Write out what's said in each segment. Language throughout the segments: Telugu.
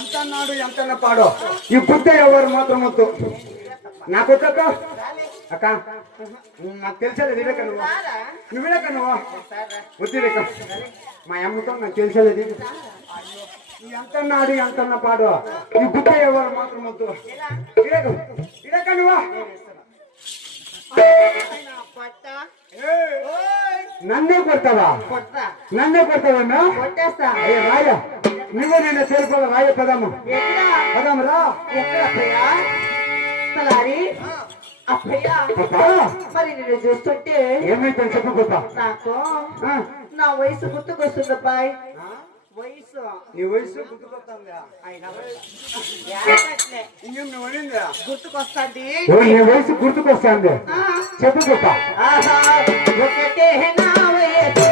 ఎంత అన్నాడు ఎంత పాడో ఈ బుద్ధి ఎవరు మాత్రం వద్దు నాకు అక్క అక్క నాకు తెలిసేది వివేక నువ్వు వివేక నువ్వు వద్దు వివేక మా అమ్మతో నాకు తెలిసేది ఎంత అన్నాడు ఎంత పాడో ఈ బుద్ధి ఎవరు మాత్రం వద్దు వివేక వివేక నువ్వు నన్నే కొడతావా నన్నే కొడతావా కొట్టేస్తా రాయ నువ్వు నేను చేరుకోవాలి రాయ పదమ్మ పదమ్మ రా మరి నేను చూస్తుంటే ఏమైతే చెప్పు గొప్ప నాకు నా వయసు గుర్తుకొస్తుంది అబ్బాయి వయసు నీ వయసు గుర్తుకొస్తుందా గుర్తుకొస్తుంది నీ వయసు గుర్తుకొస్తుంది చెప్పు గొప్ప ఒకటే నా వయసు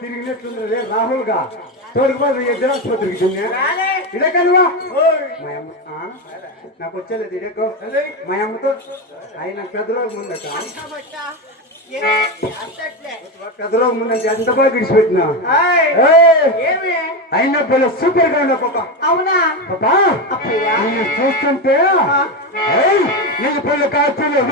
తిరిగినట్లుంది రాహుల్ గా తోడుకుపోయి ఇద్దరు ఆసుపత్రికి ఇడక నువ్వా మా అమ్మ నాకు వచ్చేలేదు ఇడకో మా అమ్మతో ఆయన పెద్ద రోజు ముందట పెద్ద రోజు ముందంటే ఎంత బాగా విడిచిపెట్టినా అయినా పిల్ల సూపర్ గా ఉన్నా పాప అవునా పాపా నేను చూస్తుంటే నేను పిల్ల కాల్చులు